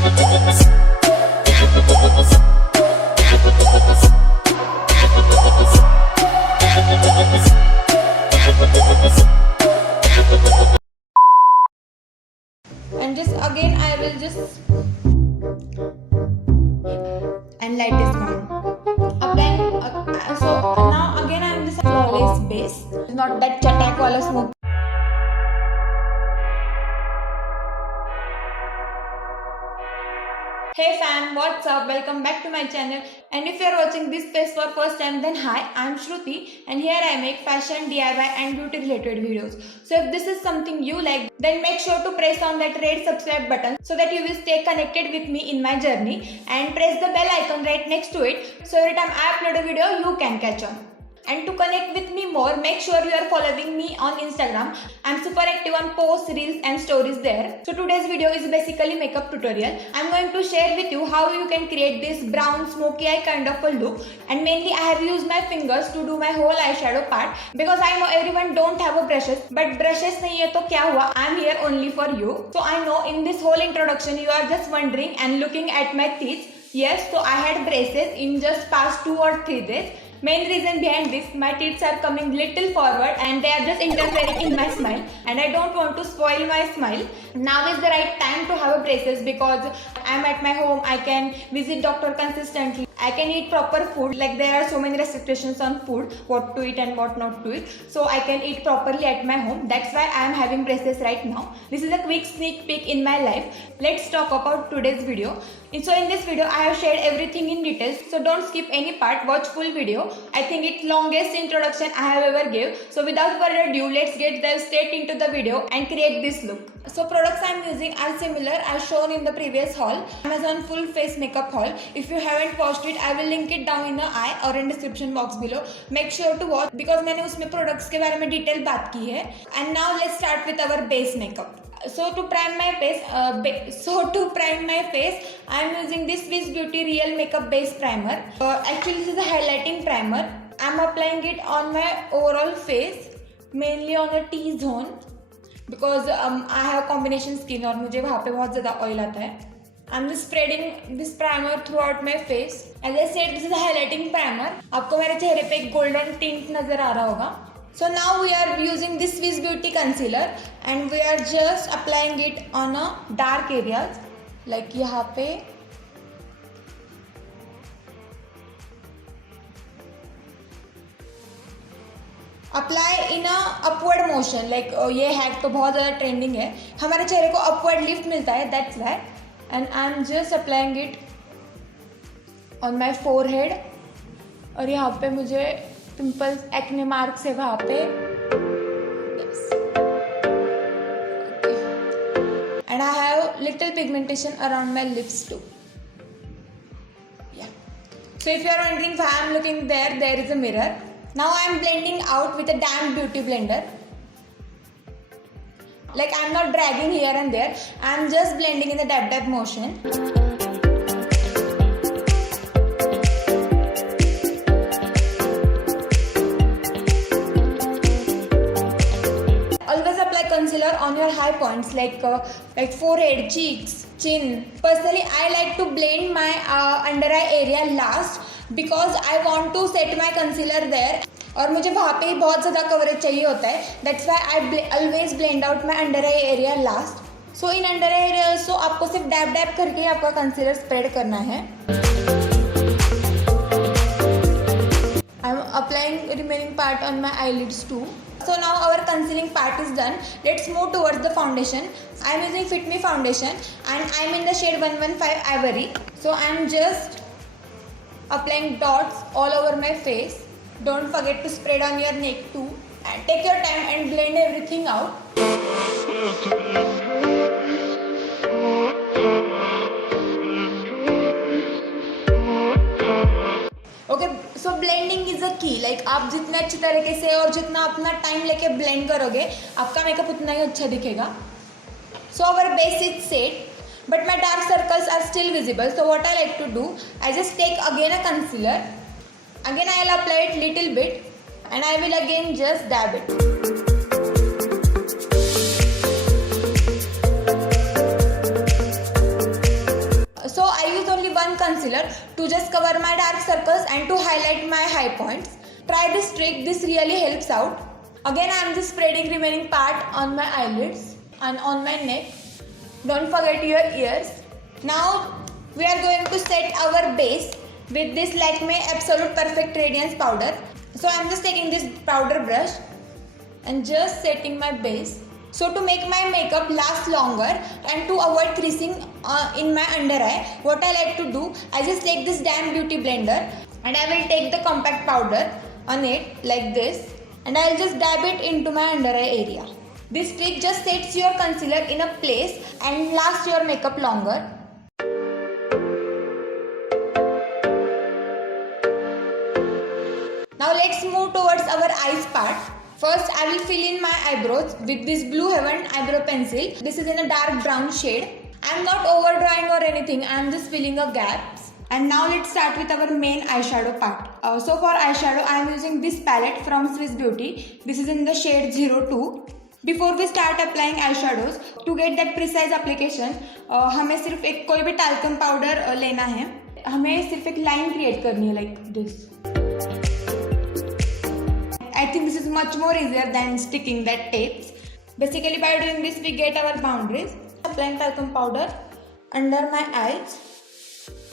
And just again I will just and light is on. Applying so now again I am just flawless base, not that chatak wala smoke. Hey fam, what's up? Welcome back to my channel. And if you are watching this face for first time, then hi, I am Shruti and here I make fashion, DIY and beauty related videos. So if this is something you like, then make sure to press on that red subscribe button so that you will stay connected with me in my journey, and press the bell icon right next to it so every time I upload a video you can catch on. And to connect with me more, make sure you are following me on Instagram. I'm super active on posts, reels and stories there. So today's video is basically makeup tutorial. I'm going to share with you how you can create this brown smoky eye kind of a look. And mainly I have used my fingers to do my whole eyeshadow part, because I know everyone don't have a brushes. But brushes nahi hai to kya hua? I'm here only for you. So I know in this whole introduction you are just wondering and looking at my teeth. Yes, so I had braces in just past 2 or 3 days. Main reason behind this, my teeth are coming little forward and they are just interfering in my smile, and I don't want to spoil my smile. Now is the right time to have a braces because I am at my home, I can visit doctor consistently, I can eat proper food, like there are so many restrictions on food, what to eat and what not to eat. So I can eat properly at my home. That's why I am having braces right now. This is a quick sneak peek in my life. Let's talk about today's video. So in this video I have shared everything in details, so don't skip any part, watch full video. I think it's longest introduction I have ever gave. So without further ado, let's get dive straight into the video and create this look. So products I am using are similar as shown in the previous haul, Amazon full face makeup haul. If you haven't watched it, I will link it down in the eye or in description box below. Make sure to watch because मैंने उसमें products के बारे में detail बात की है. And now let's start with our base makeup. So to prime my face, I am using this Swiss Beauty Real Makeup Base Primer. Actually, this is a highlighting primer. I am applying it on my overall face, mainly on a T-zone, because I have combination skin और मुझे वहाँ पे बहुत ज़्यादा oil आता है. I'm just spreading this primer throughout my face. As I said, this is a highlighting primer. आपको मेरे चेहरे पे एक golden tint नज़र आ रहा होगा. So now we are using this Swiss Beauty concealer and we are just applying it on a dark areas, like यहाँ पे. Apply in a upward motion, like ये hack तो बहुत ज़्यादा trending है. हमारे चेहरे को upward lift मिलता है, that's why. And I'm just applying it on my forehead. और यहाँ पे मुझे पिंपल्स एक्ने मार्क्स है वहाँ पे. Yes. Okay. And I have little pigmentation around my lips too. Yeah. So if you are wondering why I am looking there, there is a mirror. Now I am blending out with a damp beauty blender. Like I am not dragging here and there. I am just blending in the dab motion. Concealer on your high points like forehead, cheeks, chin. Personally, I like to blend my under eye area last because I want to set my concealer there. और मुझे वहाँ पे ही बहुत ज़्यादा coverage चाहिए होता है. That's why I always blend out my under eye area last. So in under eye area also आपको सिर्फ डैब करके आपका concealer spread करना है. I'm applying remaining part on my eyelids too. So now our concealing part is done. Let's move towards the foundation. I am using Fit Me foundation and I am in the shade 115 Ivory. So I am just applying dots all over my face. Don't forget to spread on your neck too. And take your time and blend everything out. Okay, so blending is a key. Like आप जितने अच्छे तरीके से और जितना अपना time लेके blend करोगे, आपका मेकअप उतना ही अच्छा दिखेगा. So our base is set, but my dark circles are still visible. So what I like to do, I just take again a concealer. Again I will apply it little bit, and I will again just dab it. concealer to just cover my dark circles and to highlight my high points. Try this trick, this really helps out. Again, I am just spreading remaining part on my eyelids and on my neck. Don't forget your ears. Now we are going to set our base with this Lakme Absolute Perfect Radiance powder. So I am just taking this powder brush and just setting my base. So to make my makeup last longer and to avoid creasing in my under eye, what I like to do, I just take this damn beauty blender and I will take the compact powder on it like this and I will just dab it into my under eye area. This trick just sets your concealer in a place and lasts your makeup longer. Now let's move towards our eyes part. First, I will fill in my eyebrows with this Blue Heaven eyebrow pencil. This is in a dark brown shade. I am not overdrawing or anything. I am just filling the gaps. And now let's start with our main eyeshadow part. So for eyeshadow, I am using this palette from Swiss Beauty. This is in the shade 02. Before we start applying eyeshadows, to get that precise application, हमें सिर्फ एक कोई भी talcum powder लेना है. हमें सिर्फ एक line create करनी है like this. I think this is much more easier than sticking that tapes. Basically by doing this we get our boundaries. Applying talcum powder under my eyes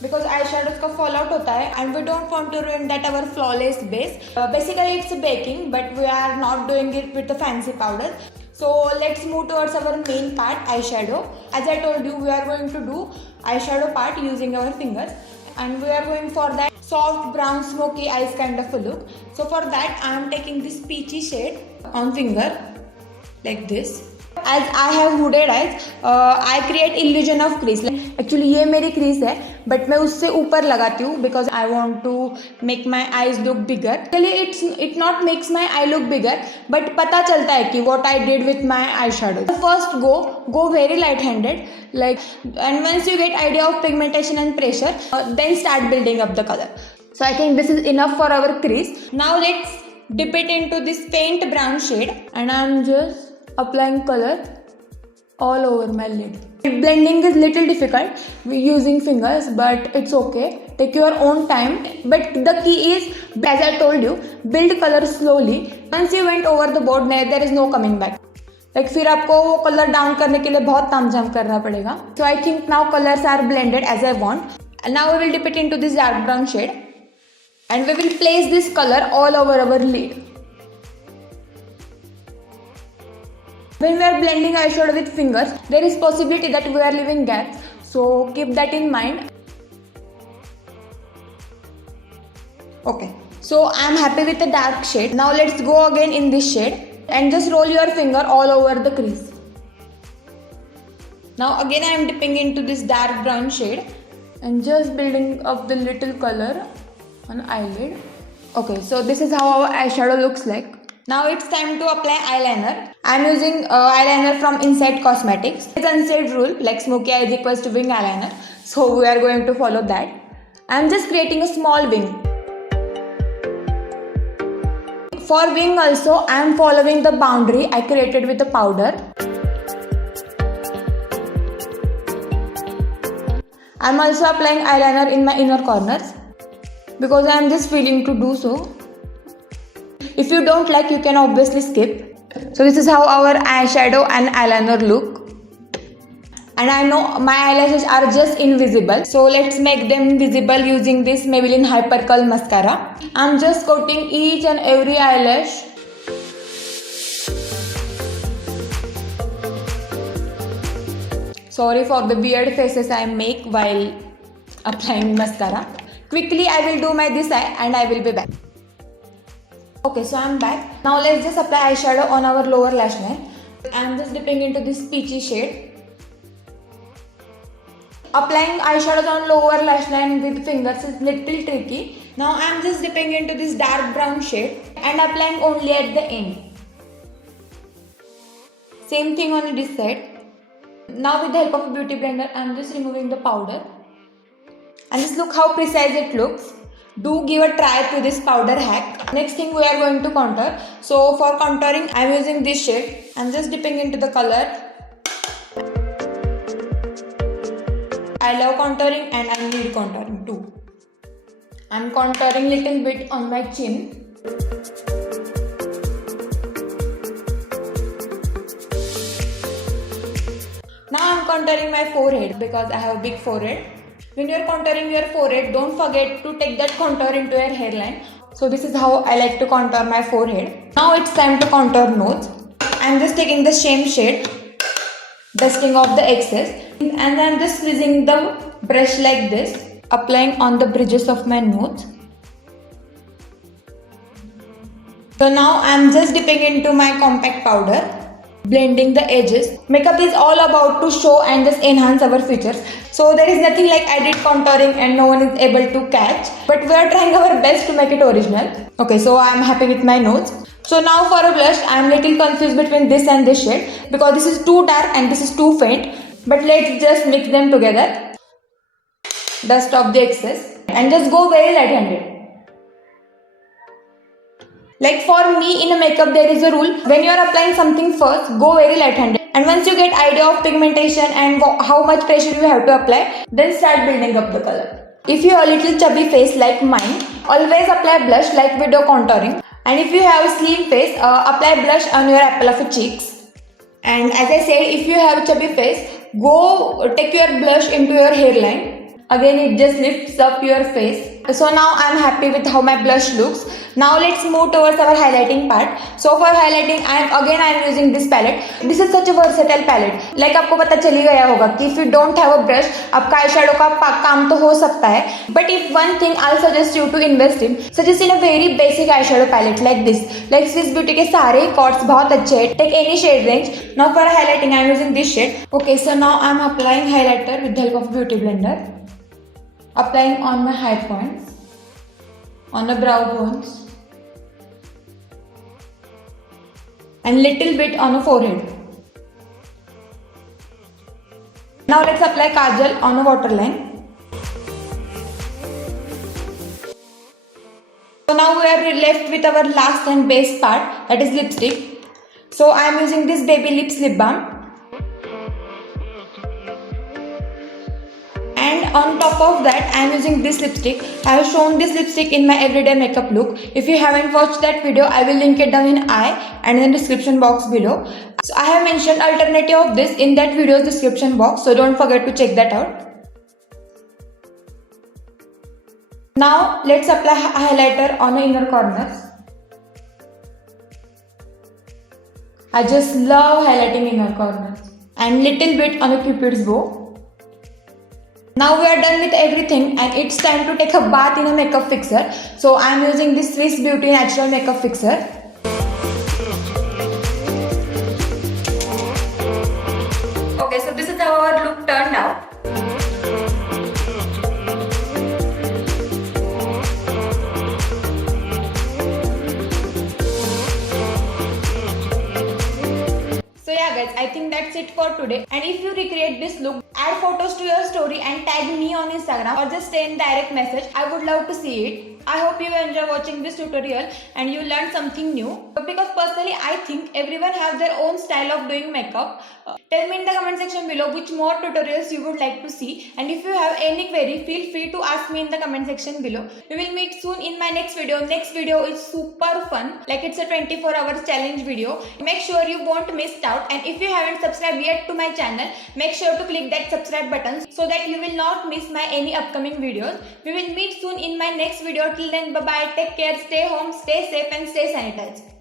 because eyeshadows का fallout होता है and we don't want to ruin that our flawless base. Basically it's baking but we are not doing it with the fancy powders. So let's move towards our main part, eyeshadow. As I told you, we are going to do eyeshadow part using our fingers and we are going for that soft brown smoky eyes kind of a look. So for that I am taking this peachy shade on finger like this. As I have hooded eyes, I create illusion of crease. Actually ये मेरी crease है but मैं उससे ऊपर लगाती हूँ because I want to make my eyes look bigger. Actually it not makes my eye look bigger but पता चलता है कि what I did with my eyeshadow. First go very light handed like, and once you get idea of pigmentation and pressure, then start building up the color. So I think this is enough for our crease. Now let's dip it into this faint brown shade and I am just applying color all over my lid. Blending is little difficult using fingers but it's okay. Take your own time. But the key is, as I told you, build color slowly. Once you went over the board, there is no coming back. Like फिर आपको वो color down करने के लिए बहुत तामझाम करना पड़ेगा. So I think now colors are blended as I want. And now we will dip it into this dark brown shade and we will place this color all over our lid. When we are blending eyeshadow with fingers, there is possibility that we are leaving gaps. So keep that in mind. Okay, so I am happy with the dark shade. Now let's go again in this shade and just roll your finger all over the crease. Now again I am dipping into this dark brown shade and just building up the little color on eyelid. Okay, so this is how our eyeshadow looks like. Now it's time to apply eyeliner. I am using eyeliner from Inside Cosmetics. It's an unsaid rule like smoky eye is equals to wing eyeliner. So we are going to follow that. I am just creating a small wing. For wing also, I am following the boundary I created with the powder. I am also applying eyeliner in my inner corners because I am just feeling to do so. If you don't like, you can obviously skip. So this is how our eyeshadow and eyeliner look. And I know my eyelashes are just invisible. So let's make them visible using this Maybelline Hyper Curl Mascara. I'm just coating each and every eyelash. Sorry for the weird faces I make while applying mascara. Quickly I will do my this eye and I will be back. Okay, so I'm back. Now let's just apply eyeshadow on our lower lash line. I'm just dipping into this peachy shade. Applying eyeshadows on lower lash line with fingers is little tricky. Now I'm just dipping into this dark brown shade and applying only at the end. Same thing on this side. Now with the help of a beauty blender, I'm just removing the powder. And just look how precise it looks. Do give a try to this powder hack. Next thing we are going to contour. So for contouring, I am using this shade. I am just dipping into the color. I love contouring and I need contouring too. I'm contouring little bit on my chin. Now I'm contouring my forehead because I have a big forehead. When you're contouring your forehead, don't forget to take that contour into your hairline. So this is how I like to contour my forehead. Now it's time to contour nose. I'm just taking the same shade, dusting off the excess, and then just using the brush like this, applying on the bridges of my nose. So now I'm just dipping into my compact powder, blending the edges. Makeup is all about to show and just enhance our features. So there is nothing like I did contouring and no one is able to catch. But we are trying our best to make it original. Okay, so I'm happy with my nose. So now for a blush, I'm little confused between this and this shade because this is too dark and this is too faint. But let's just mix them together. Dust off the excess and just go very light-handed. Like for me in a makeup there is a rule, when you are applying something first, go very light-handed. And once you get idea of pigmentation and how much pressure you have to apply, then start building up the color. If you have a little chubby face like mine, always apply blush like video contouring. And if you have a slim face, apply blush on your apple of your cheeks. And as I said, if you have a chubby face, go take your blush into your hairline. Again, it just lifts up your face. So now I'm happy with how my blush looks. Now let's move towards our highlighting part. So for highlighting, I'm using this palette. This is such a versatile palette. Like आपको पता चल ही गया होगा कि if you don't have a brush, आपका eyeshadow का काम तो हो सकता है. But if one thing I'll suggest you to invest in a very basic eyeshadow palette like this. Like Swiss Beauty के सारे coats बहुत अच्छे हैं. Take any shade range. Now for highlighting, I'm using this shade. Okay, so now I'm applying highlighter with the help of Beauty Blender. Applying on my high points, on the brow bones, and little bit on the forehead. Now let's apply kajal on the waterline. So now we are left with our last and base part, that is lipstick. So I am using this Baby Lips lip balm. And on top of that, I am using this lipstick. I have shown this lipstick in my everyday makeup look. If you haven't watched that video, I will link it down in I and in the description box below. So I have mentioned alternative of this in that video's description box, so don't forget to check that out. Now let's apply highlighter on the inner corners. I just love highlighting inner corners. And little bit on the cupid's bow. Now we are done with everything and it's time to take a bath in a makeup fixer. So I am using this Swiss Beauty Natural Makeup Fixer. Okay, so this is how our look turned out. So yeah guys, I think that's it for today. And if you recreate this look, add photos to your story and tag me on Instagram or just send direct message. I would love to see it. I hope you enjoy watching this tutorial and you learned something new. Because personally, I think everyone has their own style of doing makeup. Tell me in the comment section below which more tutorials you would like to see. And if you have any query, feel free to ask me in the comment section below. We will meet soon in my next video. Next video is super fun. Like it's a 24 hours challenge video. Make sure you won't miss out. And if you haven't subscribed yet to my channel, make sure to click that subscribe button so that you will not miss my any upcoming videos. We will meet soon in my next video. Till then, bye bye, take care, stay home, stay safe and stay sanitized.